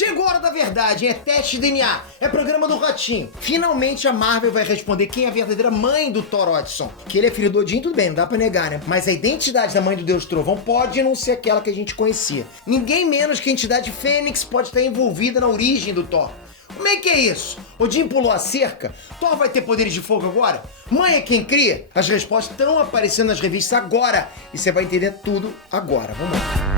Chegou a hora da verdade, é teste de DNA, é programa do Ratinho. Finalmente a Marvel vai responder quem é a verdadeira mãe do Thor Odinson. Que ele é filho do Odin, tudo bem, não dá pra negar, né? Mas a identidade da mãe do Deus Trovão pode não ser aquela que a gente conhecia. Ninguém menos que a entidade Fênix pode estar envolvida na origem do Thor. Como é que é isso? Odin pulou a cerca? Thor vai ter poderes de fogo agora? Mãe é quem cria? As respostas estão aparecendo nas revistas agora e você vai entender tudo agora. Vamos lá.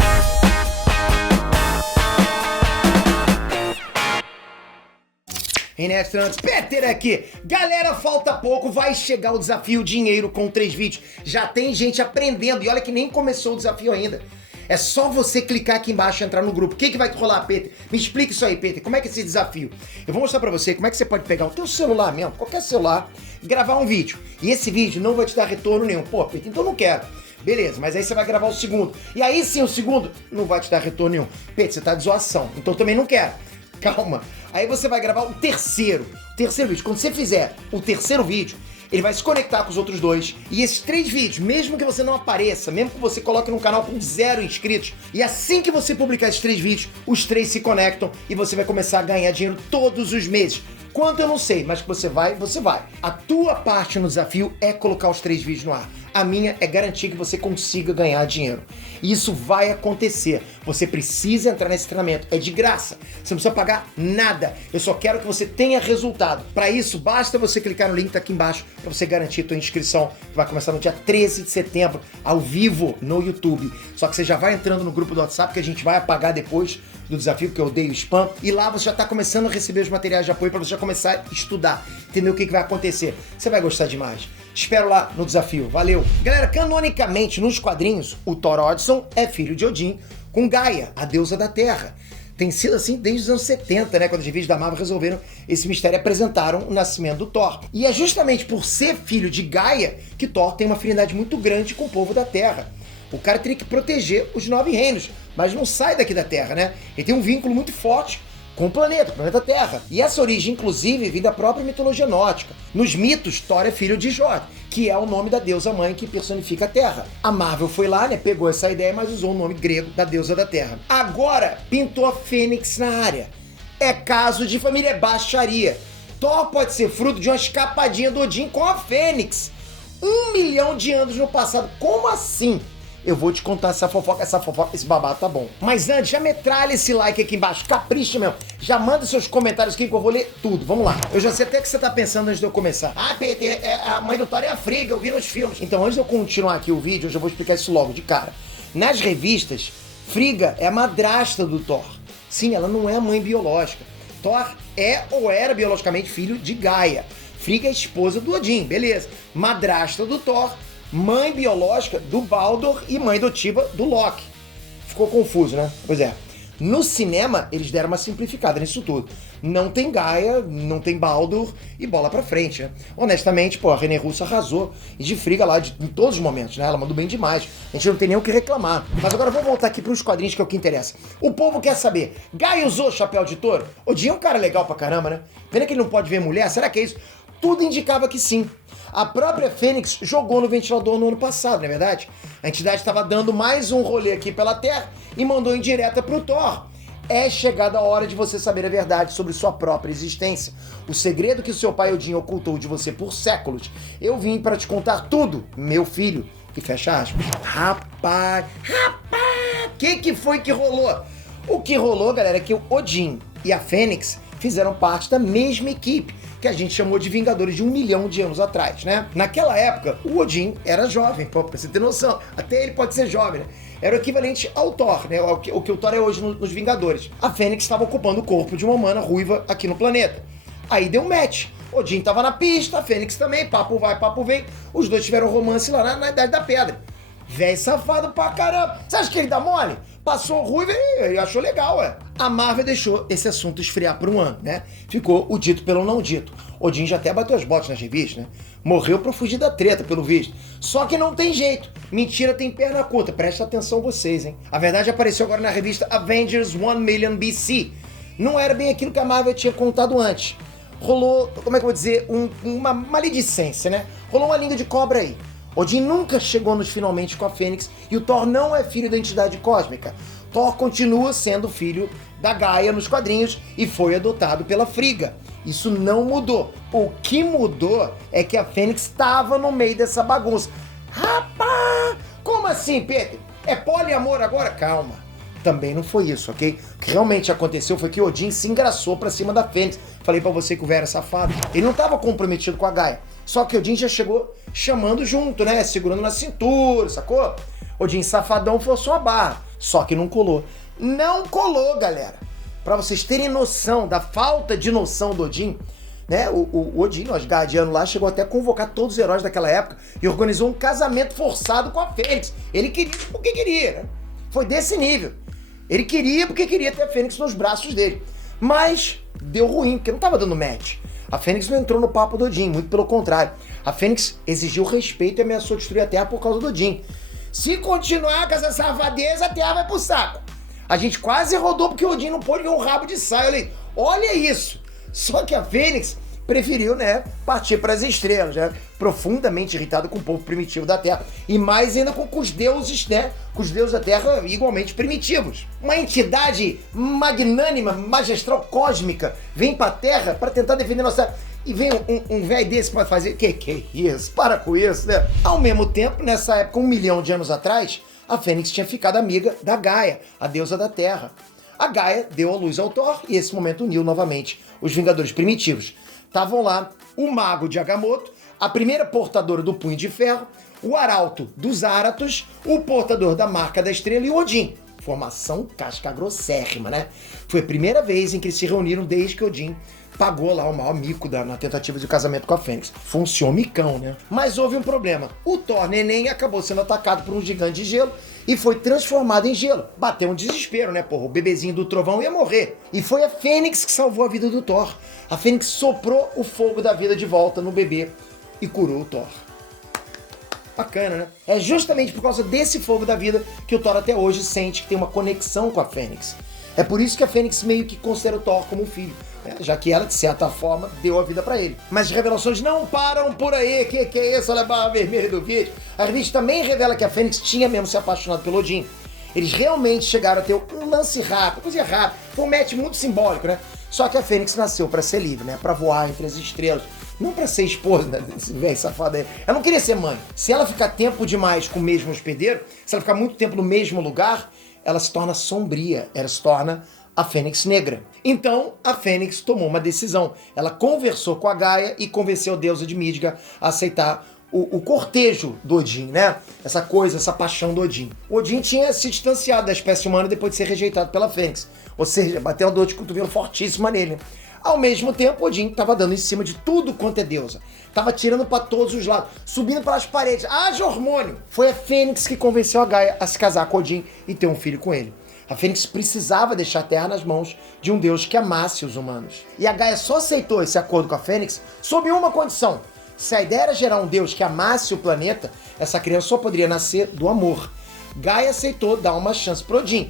Inestra Peter aqui. Galera, falta pouco, vai chegar o desafio Dinheiro com 3 vídeos. Já tem gente aprendendo e olha que nem começou o desafio ainda. É só você clicar aqui embaixo e entrar no grupo. O que vai rolar, Peter? Me explica isso aí, Peter. Como é que é esse desafio? Eu vou mostrar pra você como é que você pode pegar o teu celular mesmo, qualquer celular, e gravar um vídeo. E esse vídeo não vai te dar retorno nenhum. Pô, Peter, então não quero. Beleza, mas aí você vai gravar o segundo. E aí sim, o segundo não vai te dar retorno nenhum. Peter, você tá de zoação. Então também não quero. Calma. Aí você vai gravar o terceiro vídeo. Quando você fizer o terceiro vídeo, ele vai se conectar com os outros dois. E esses 3 vídeos, mesmo que você não apareça, mesmo que você coloque no canal com 0 inscritos, e assim que você publicar esses 3 vídeos, os 3 se conectam e você vai começar a ganhar dinheiro todos os meses. Quanto eu não sei, mas que você vai, você vai. A tua parte no desafio é colocar os 3 vídeos no ar. A minha é garantir que você consiga ganhar dinheiro. E isso vai acontecer. Você precisa entrar nesse treinamento. É de graça. Você não precisa pagar nada. Eu só quero que você tenha resultado. Para isso, basta você clicar no link que tá aqui embaixo para você garantir a tua inscrição, que vai começar no dia 13 de setembro, ao vivo no YouTube. Só que você já vai entrando no grupo do WhatsApp, que a gente vai apagar depois do desafio, porque eu odeio spam. E lá você já tá começando a receber os materiais de apoio para você já começar a estudar, entender o que vai acontecer. Você vai gostar demais. Espero lá no desafio. Valeu! Galera, canonicamente, nos quadrinhos, o Thor Odinson é filho de Odin com Gaia, a deusa da Terra. Tem sido assim desde os anos 70, né? Quando os revistas da Marvel resolveram esse mistério e apresentaram o nascimento do Thor. E é justamente por ser filho de Gaia que Thor tem uma afinidade muito grande com o povo da Terra. O cara teria que proteger os 9 reinos, mas não sai daqui da Terra, né? Ele tem um vínculo muito forte com o planeta Terra. E essa origem, inclusive, vem da própria mitologia nórdica. Nos mitos, Thor é filho de Jod, que é o nome da deusa mãe que personifica a Terra. A Marvel foi lá, né, pegou essa ideia, mas usou o nome grego da deusa da Terra. Agora, pintou a Fênix na área. É caso de família, é baixaria. Thor pode ser fruto de uma escapadinha do Odin com a Fênix. 1 milhão de anos no passado. Como assim? Eu vou te contar essa fofoca, esse babado tá bom. Mas antes, já metralha esse like aqui embaixo, capricha mesmo. Já manda seus comentários aqui que eu vou ler tudo. Vamos lá. Eu já sei até o que você tá pensando antes de eu começar. Ah, Peter, a mãe do Thor é a Frigga, eu vi nos filmes. Então, antes de eu continuar aqui o vídeo, eu já vou explicar isso logo de cara. Nas revistas, Frigga é a madrasta do Thor. Sim, ela não é a mãe biológica. Thor é ou era biologicamente filho de Gaia. Frigga é a esposa do Odin, beleza. Madrasta do Thor, mãe biológica do Baldur e mãe adotiva do Loki. Ficou confuso, né? Pois é. No cinema, eles deram uma simplificada nisso tudo. Não tem Gaia, não tem Baldur e bola pra frente, né? Honestamente, pô, a René Russo arrasou. E de Frigga lá, em todos os momentos, né? Ela mandou bem demais. A gente não tem nem o que reclamar. Mas agora vamos voltar aqui pros quadrinhos, que é o que interessa. O povo quer saber, Gaia usou chapéu de touro? Odin é um cara legal pra caramba, né? Pena que ele não pode ver mulher, será que é isso? Tudo indicava que sim. A própria Fênix jogou no ventilador no ano passado, não é verdade? A entidade estava dando mais um rolê aqui pela Terra e mandou em direta pro Thor. É chegada a hora de você saber a verdade sobre sua própria existência. O segredo que o seu pai Odin ocultou de você por séculos. Eu vim para te contar tudo, meu filho. E fecha aspas. Rapaz, o que foi que rolou? O que rolou, galera, é que o Odin e a Fênix fizeram parte da mesma equipe, que a gente chamou de Vingadores de 1 milhão de anos atrás, né? Naquela época, o Odin era jovem, pô, pra você ter noção. Até ele pode ser jovem, né? Era o equivalente ao Thor, né? O que o Thor é hoje nos Vingadores. A Fênix estava ocupando o corpo de uma humana ruiva aqui no planeta. Aí deu um match. Odin tava na pista, a Fênix também, papo vai, papo vem. Os dois tiveram romance lá na Idade da Pedra. Véi safado pra caramba. Você acha que ele dá mole? Passou ruiva e achou legal, ué. A Marvel deixou esse assunto esfriar por um ano, né? Ficou o dito pelo não dito. Odin já até bateu as botas nas revistas, né? Morreu pra fugir da treta, pelo visto. Só que não tem jeito. Mentira tem perna curta. Presta atenção vocês, hein? A verdade apareceu agora na revista Avengers 1 Million BC. Não era bem aquilo que a Marvel tinha contado antes. Rolou, como é que eu vou dizer, uma maledicência, né? Rolou uma língua de cobra aí. Odin nunca chegou nos finalmente com a Fênix e o Thor não é filho da entidade cósmica. Thor continua sendo filho da Gaia nos quadrinhos e foi adotado pela Frigga. Isso não mudou. O que mudou é que a Fênix estava no meio dessa bagunça. Rapaz, como assim, Pedro? É poliamor agora? Calma. Também não foi isso, ok? O que realmente aconteceu foi que Odin se engraçou pra cima da Fênix. Falei pra você que o Vera é safado. Ele não tava comprometido com a Gaia. Só que Odin já chegou chamando junto, né? Segurando na cintura, sacou? Odin safadão forçou a barra. Só que não colou. Não colou, galera. Pra vocês terem noção da falta de noção do Odin, né? O Odin, o Asgardiano lá, chegou até a convocar todos os heróis daquela época e organizou um casamento forçado com a Fênix. Ele queria porque queria, né? Foi desse nível. Ele queria porque queria ter a Fênix nos braços dele. Mas deu ruim, porque não tava dando match. A Fênix não entrou no papo do Odin, muito pelo contrário. A Fênix exigiu respeito e ameaçou destruir a Terra por causa do Odin. Se continuar com essa safadeza, a Terra vai pro saco. A gente quase rodou porque o Odin não pôde ver um rabo de saia. Olha isso. Só que a Fênix preferiu, né, partir para as estrelas, né? Profundamente irritado com o povo primitivo da Terra. E mais ainda com os deuses, né? Com os deuses da Terra igualmente primitivos. Uma entidade magnânima, magistral, cósmica, vem pra Terra para tentar defender nossa... E vem um velho desse pra fazer... Que é isso? Para com isso, né? Ao mesmo tempo, nessa época, 1 milhão de anos atrás, a Fênix tinha ficado amiga da Gaia, a deusa da Terra. A Gaia deu a luz ao Thor e esse momento uniu novamente os Vingadores primitivos. Estavam lá o Mago de Agamotto, a primeira portadora do Punho de Ferro, o Arauto dos Aratos, o portador da Marca da Estrela e o Odin. Formação casca grossérrima, né? Foi a primeira vez em que eles se reuniram desde que Odin pagou lá o maior mico na tentativa de casamento com a Fênix. Foi um senhor micão, né? Mas houve um problema. O Thor neném acabou sendo atacado por um gigante de gelo e foi transformado em gelo. Bateu um desespero, né? Porra, o bebezinho do trovão ia morrer. E foi a Fênix que salvou a vida do Thor. A Fênix soprou o fogo da vida de volta no bebê e curou o Thor. Bacana, né? É justamente por causa desse fogo da vida que o Thor até hoje sente que tem uma conexão com a Fênix. É por isso que a Fênix meio que considera o Thor como um filho, né? Já que ela, de certa forma, deu a vida pra ele. Mas as revelações não param por aí. Que é isso? Olha a barra vermelha do vídeo. A revista também revela que a Fênix tinha mesmo se apaixonado pelo Odin. Eles realmente chegaram a ter um lance rápido, coisa rápida. Foi um match muito simbólico, né? Só que a Fênix nasceu pra ser livre, né? Pra voar entre as estrelas. Não pra ser esposa, né, desse velho safado aí. Ela não queria ser mãe. Se ela ficar tempo demais com o mesmo hospedeiro, se ela ficar muito tempo no mesmo lugar, ela se torna sombria. Ela se torna a Fênix Negra. Então, a Fênix tomou uma decisão. Ela conversou com a Gaia e convenceu a deusa de Midgard a aceitar o cortejo do Odin, né? Essa coisa, essa paixão do Odin. O Odin tinha se distanciado da espécie humana depois de ser rejeitado pela Fênix. Ou seja, bateu uma dor de cotovelo fortíssima nele. Ao mesmo tempo, Odin estava dando em cima de tudo quanto é deusa. Tava tirando para todos os lados, subindo pelas paredes. Haja hormônio! Foi a Fênix que convenceu a Gaia a se casar com Odin e ter um filho com ele. A Fênix precisava deixar a Terra nas mãos de um deus que amasse os humanos. E a Gaia só aceitou esse acordo com a Fênix sob uma condição. Se a ideia era gerar um deus que amasse o planeta, essa criança só poderia nascer do amor. Gaia aceitou dar uma chance pro Odin.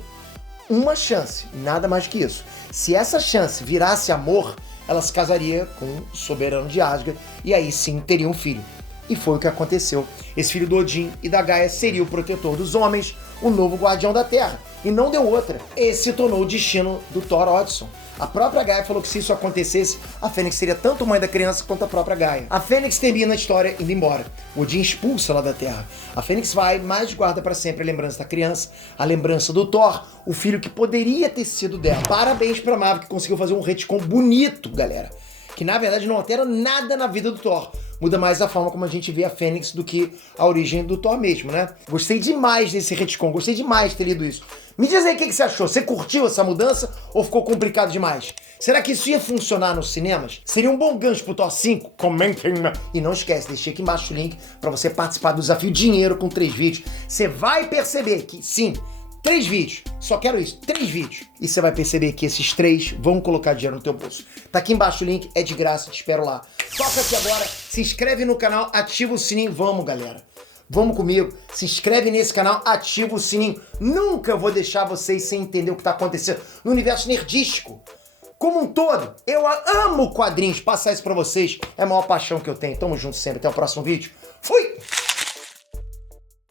Uma chance, nada mais que isso. Se essa chance virasse amor, ela se casaria com o soberano de Asgard e aí sim teria um filho. E foi o que aconteceu. Esse filho do Odin e da Gaia seria o protetor dos homens, o novo guardião da Terra. E não deu outra. Esse se tornou o destino do Thor Odinson. A própria Gaia falou que se isso acontecesse, a Fênix seria tanto mãe da criança quanto a própria Gaia. A Fênix termina a história indo embora. O Odin expulsa ela da Terra. A Fênix vai, mas guarda para sempre a lembrança da criança, a lembrança do Thor, o filho que poderia ter sido dela. Parabéns pra Marvel que conseguiu fazer um retcon bonito, galera. Que na verdade não altera nada na vida do Thor. Muda mais a forma como a gente vê a Fênix do que a origem do Thor mesmo, né? Gostei demais desse retcon, gostei demais de ter lido isso. Me diz aí o que você achou. Você curtiu essa mudança ou ficou complicado demais? Será que isso ia funcionar nos cinemas? Seria um bom gancho pro Thor 5? Comentem. E não esquece, deixei aqui embaixo o link para você participar do desafio Dinheiro com 3 vídeos. Você vai perceber que, sim, 3 vídeos. Só quero isso, 3 vídeos. E você vai perceber que esses 3 vão colocar dinheiro no teu bolso. Tá aqui embaixo o link, é de graça, te espero lá. Toca aqui agora, se inscreve no canal, ativa o sininho, vamos galera. Vamos comigo, se inscreve nesse canal, ativa o sininho. Nunca vou deixar vocês sem entender o que tá acontecendo no universo nerdístico. Como um todo, eu amo quadrinhos, passar isso pra vocês é a maior paixão que eu tenho. Tamo junto sempre, até o próximo vídeo. Fui!